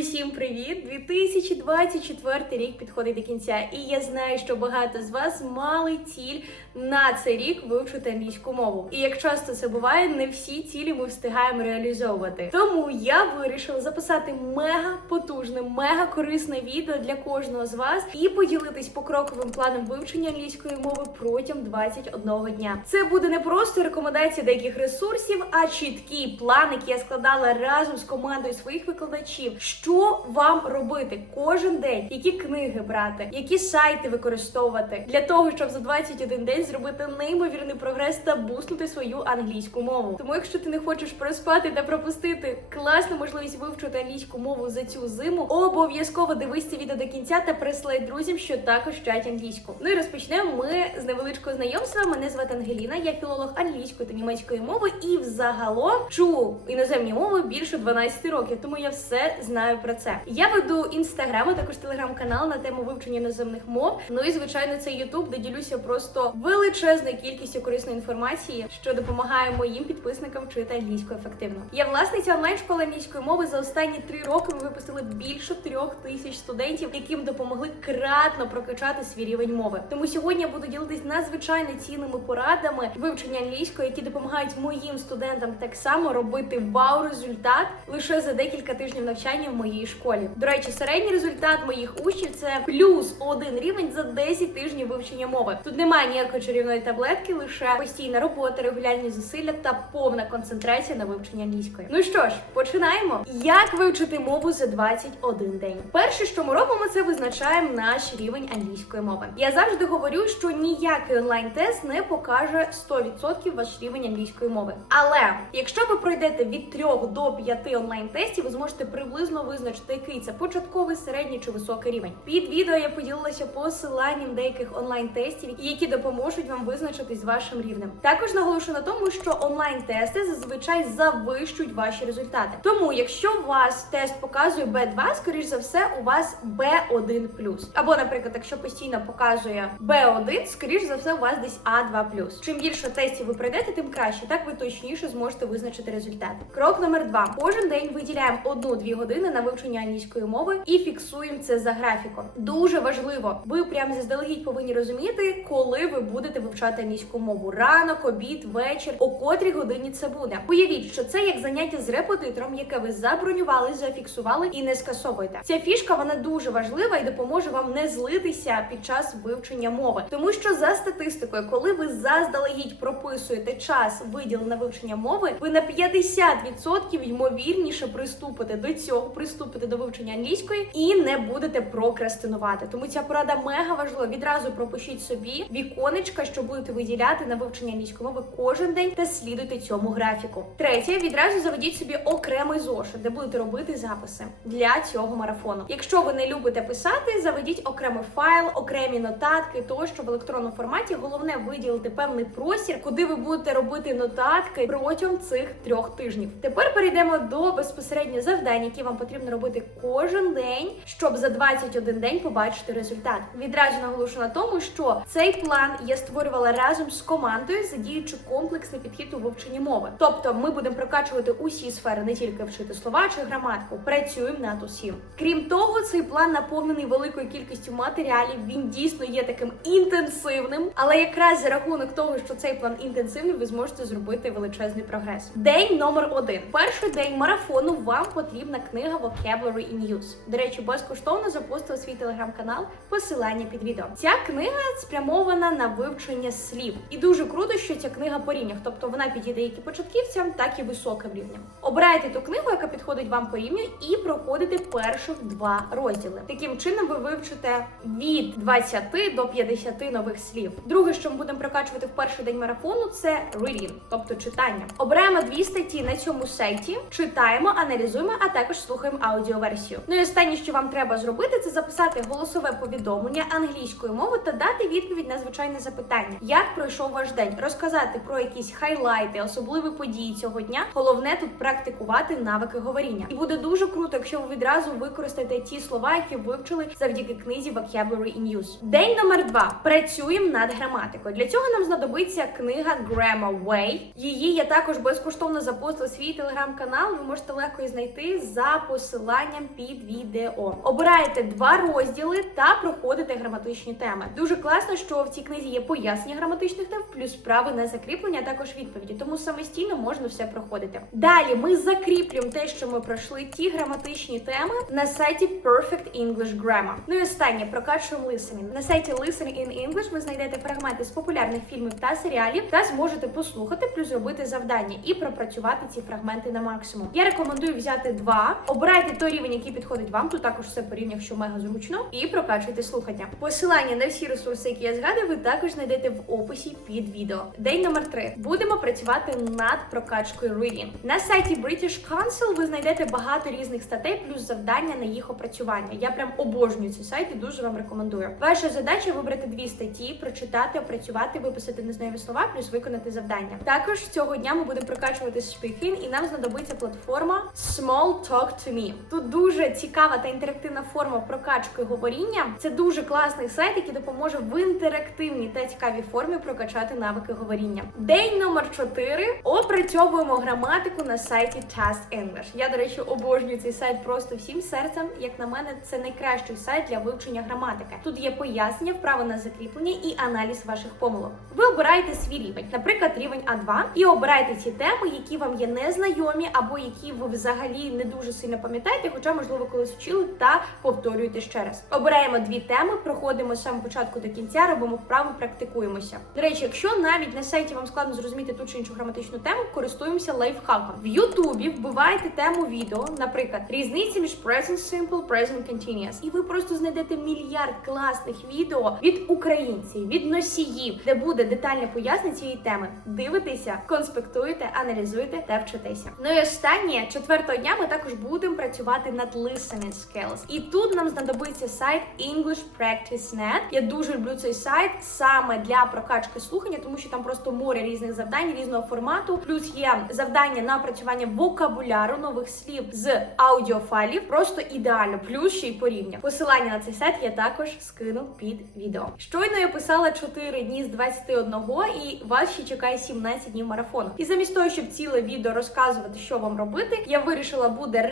Усім привіт! 2024 рік підходить до кінця, і я знаю, що багато з вас мали ціль на цей рік вивчити англійську мову. І як часто це буває, не всі цілі ми встигаємо реалізовувати. Тому я вирішила записати мега потужне, мега корисне відео для кожного з вас і поділитись покроковим планом вивчення англійської мови протягом 21 дня. Це буде не просто рекомендації деяких ресурсів, а чіткий план, який я складала разом з командою своїх викладачів. Що вам робити кожен день, які книги брати, які сайти використовувати для того, щоб за 21 день зробити неймовірний прогрес та буснути свою англійську мову. Тому, якщо ти не хочеш проспати та пропустити класну можливість вивчити англійську мову за цю зиму, обов'язково дивись це відео до кінця та присилай друзям, що також вчать англійську. Ну і розпочнемо ми з невеличкого знайомства. Мене звати Ангеліна, я філолог англійської та німецької мови і взагалом чу іноземні мови більше 12 років, тому я все знаю про це. Я веду інстаграм, а також телеграм-канал на тему вивчення іноземних мов. Ну і звичайно, це Ютуб, де ділюся просто величезною кількістю корисної інформації, що допомагає моїм підписникам вчити англійську ефективно. Я власниця онлайн-школи англійської мови. За останні три роки ми випустили більше трьох тисяч студентів, яким допомогли кратно прокачати свій рівень мови. Тому сьогодні я буду ділитись надзвичайно цінними порадами вивчення англійської, які допомагають моїм студентам так само робити вау-результат лише за декілька тижнів навчання в моїй школі. До речі, середній результат моїх учнів це плюс один рівень за 10 тижнів вивчення мови. Тут немає ніякої чарівної таблетки, лише постійна робота, регулярні зусилля та повна концентрація на вивченні англійської. Ну що ж, починаємо. Як вивчити мову за 21 день? Перше, що ми робимо, це визначаємо наш рівень англійської мови. Я завжди говорю, що ніякий онлайн-тест не покаже 100% ваш рівень англійської мови. Але якщо ви пройдете від 3 до 5 онлайн-тестів, ви зможете приблизно визначити, який це початковий, середній чи високий рівень. Під відео я поділилася посиланням деяких онлайн-тестів, які допоможуть вам визначитись з вашим рівнем. Також наголошую на тому, що онлайн-тести зазвичай завищують ваші результати. Тому, якщо у вас тест показує B2, скоріш за все, у вас B1+. Або, наприклад, якщо постійно показує B1, скоріш за все, у вас десь А2+. Чим більше тестів ви пройдете, тим краще. Так ви точніше зможете визначити результати. Крок номер два: кожен день виділяємо одну-дві години на вивчення англійської мови і фіксуємо це за графіком. Дуже важливо. Ви прямо заздалегідь повинні розуміти, коли ви будете вивчати англійську мову. Ранок, обід, вечір, о котрій годині це буде. Уявіть, що це як заняття з репетитором, яке ви забронювали, зафіксували і не скасовуєте. Ця фішка вона дуже важлива і допоможе вам не злитися під час вивчення мови, тому що за статистикою, коли ви заздалегідь прописуєте час виділений на вивчення мови, ви на 50% ймовірніше приступите до цього, приступите до вивчення англійської і не будете прокрастинувати. Тому ця порада мега важлива. Відразу пропишіть собі віконечка, що будете виділяти на вивчення англійської мови кожен день та слідуйте цьому графіку. Третє, відразу заведіть собі окремий зошит, де будете робити записи для цього марафону. Якщо ви не любите писати, заведіть окремий файл, окремі нотатки, тощо в електронному форматі. Головне виділити певний простір, куди ви будете робити нотатки протягом цих трьох тижнів. Тепер перейдемо до безпосередньо завдань, які вам потрібно робити кожен день, щоб за 21 день побачити результат. Відразу наголошу на тому, що цей план я створювала разом з командою, задіючи комплексний підхід у вивченні мови. Тобто, ми будемо прокачувати усі сфери, не тільки вчити слова чи граматику. Працюємо над усім. Крім того, цей план наповнений великою кількістю матеріалів. Він дійсно є таким інтенсивним, але якраз за рахунок того, що цей план інтенсивний, ви зможете зробити величезний прогрес. День номер один. Перший день марафону вам потрібна книга Vocabulary in Use. До речі, безкоштовно запустила свій телеграм-канал. Посилання під відео. Ця книга спрямована на вивчення слів, і дуже круто, що ця книга по рівнях, тобто вона підійде як і початківцям, так і високим рівням. Обирайте ту книгу, яка підходить вам по рівню, і проходите перших два розділи. Таким чином ви вивчите від 20 до 50 нових слів. Друге, що ми будемо прокачувати в перший день марафону, це reading, тобто читання. Обираємо дві статті на цьому сайті, читаємо, аналізуємо, а також слухаємо аудіоверсію. Ну і останнє, що вам треба зробити, це записати голосове повідомлення англійською мовою та дати відповідь на звичайне запитання, як пройшов ваш день, розказати про якісь хайлайти, особливі події цього дня. Головне тут практикувати навики говоріння. І буде дуже круто, якщо ви відразу використаєте ті слова, які вивчили завдяки книзі Vocabulary in Use. День номер два. Працюємо над граматикою. Для цього нам знадобиться книга Grammar Way. Її я також безкоштовно запостила свій телеграм-канал. Ви можете легко її знайти за посиланням посиланням під відео. Обираєте два розділи та проходите граматичні теми. Дуже класно, що в цій книзі є пояснення граматичних тем, плюс вправи на закріплення, а також відповіді. Тому самостійно можна все проходити. Далі ми закріплюємо те, що ми пройшли, ті граматичні теми на сайті Perfect English Grammar. Ну і останнє прокачуємо listening. На сайті Listen in English ви знайдете фрагменти з популярних фільмів та серіалів та зможете послухати, плюс зробити завдання і пропрацювати ці фрагменти на максимум. Я рекомендую взяти два. Обирайте той рівень, який підходить вам. Тут також все по рівнях, що мега зручно, і прокачуйте слухання. Посилання на всі ресурси, які я згадую, ви також знайдете в описі під відео. День номер три. Будемо працювати над прокачкою reading. На сайті British Council ви знайдете багато різних статей, плюс завдання на їх опрацювання. Я прям обожнюю цей сайт і дуже вам рекомендую. Ваша задача вибрати дві статті, прочитати, опрацювати, виписати незнайомі слова, плюс виконати завдання. Також цього дня ми будемо прокачувати speaking, і нам знадобиться платформа Small Talk to Me. Тут дуже цікава та інтерактивна форма прокачки говоріння. Це дуже класний сайт, який допоможе в інтерактивній та цікавій формі прокачати навики говоріння. День номер 4. Опрацьовуємо граматику на сайті Task English. Я, до речі, обожнюю цей сайт просто всім серцем. Як на мене, це найкращий сайт для вивчення граматики. Тут є пояснення, вправи на закріплення і аналіз ваших помилок. Ви обираєте свій рівень, наприклад, рівень А2, і обираєте ті теми, які вам є незнайомі, або які ви взагалі не дуже сильно пам'ятаєте, хоча, можливо, колись вчили та повторюєте ще раз. Обираємо дві теми, проходимо з самого початку до кінця, робимо вправи, практикуємося. До речі, якщо навіть на сайті вам складно зрозуміти ту чи іншу граматичну тему, користуємося лайфхаком. В Ютубі вбиваєте тему відео, наприклад, різниця між present simple, present continuous. І ви просто знайдете мільярд класних відео від українців, від носіїв, де буде детальне пояснення цієї теми. Дивитеся, конспектуєте, аналізуєте та вчитеся. Ну і останнє четвертого дня ми також будемо працювати над listening skills. І тут нам знадобиться сайт English Practice.net. Я дуже люблю цей сайт саме для прокачки слухання, тому що там просто море різних завдань, різного формату. Плюс є завдання на опрацювання вокабуляру нових слів з аудіофайлів. Просто ідеально. Плюс ще й порівня. Посилання на цей сайт я також скину під відео. Щойно я писала 4 дні з 21 і вас ще чекає 17 днів марафону. І замість того, щоб ціле відео розказувати, що вам робити, я вирішила буде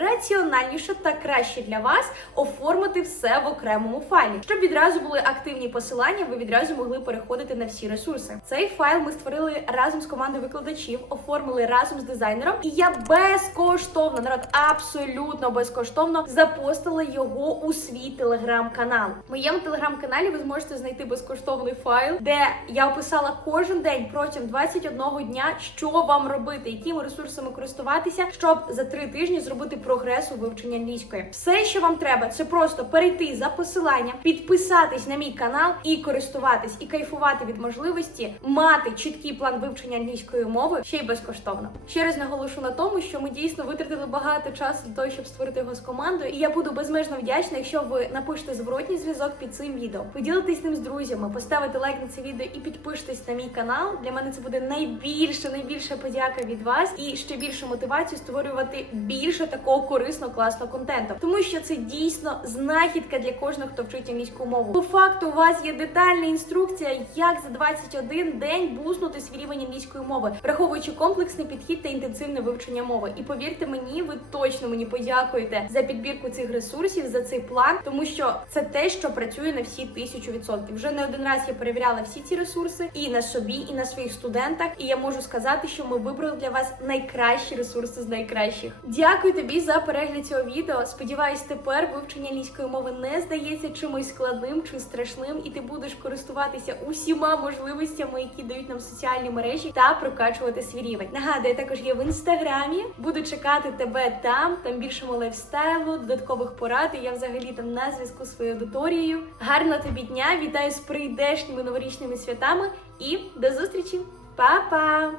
раціональніше та краще для вас оформити все в окремому файлі, щоб відразу були активні посилання, ви відразу могли переходити на всі ресурси. Цей файл ми створили разом з командою викладачів, оформили разом з дизайнером, і я безкоштовно народ абсолютно безкоштовно запостила його у свій телеграм-канал. В моєму телеграм-каналі ви зможете знайти безкоштовний файл, де я описала кожен день протягом 21 дня, що вам робити, якими ресурсами користуватися, щоб за три тижні зробити прогрес у вивченні англійської. Все, що вам треба, це просто перейти за посиланням, підписатись на мій канал і користуватись, і кайфувати від можливості мати чіткий план вивчення англійської мови ще й безкоштовно. Ще раз наголошу на тому, що ми дійсно витратили багато часу для того, щоб створити його з командою, і я буду безмежно вдячна, якщо ви напишете зворотній зв'язок під цим відео, поділитесь ним з друзями, поставите лайк на це відео і підпишитесь на мій канал. Для мене це буде найбільша, найбільша подяка від вас і ще більше мотивацію створювати більше такого корисного класного контенту, тому що це дійсно знахідка для кожного, хто вчить англійську мову. По факту, у вас є детальна інструкція, як за 21 день буснути свій рівень англійської мови, враховуючи комплексний підхід та інтенсивне вивчення мови. І повірте мені, ви точно мені подякуєте за підбірку цих ресурсів, за цей план, тому що це те, що працює на всі тисячу відсотків. Вже не один раз я перевіряла всі ці ресурси і на собі, і на своїх студентах. І я можу сказати, що ми вибрали для вас найкращі ресурси з найкращих. Дякую тобі за перегляд цього відео. Сподіваюсь, тепер вивчення англійської мови не здається чимось складним чи страшним, і ти будеш користуватися усіма можливостями, які дають нам соціальні мережі, та прокачувати свій рівень. Нагадую, також є в інстаграмі. Буду чекати тебе там. Там більше мого лайфстайлу, додаткових порад. і Я взагалі там на зв'язку з своєю аудиторією. Гарного тобі дня! Вітаю з прийдешніми новорічними святами і до зустрічі! Па-па!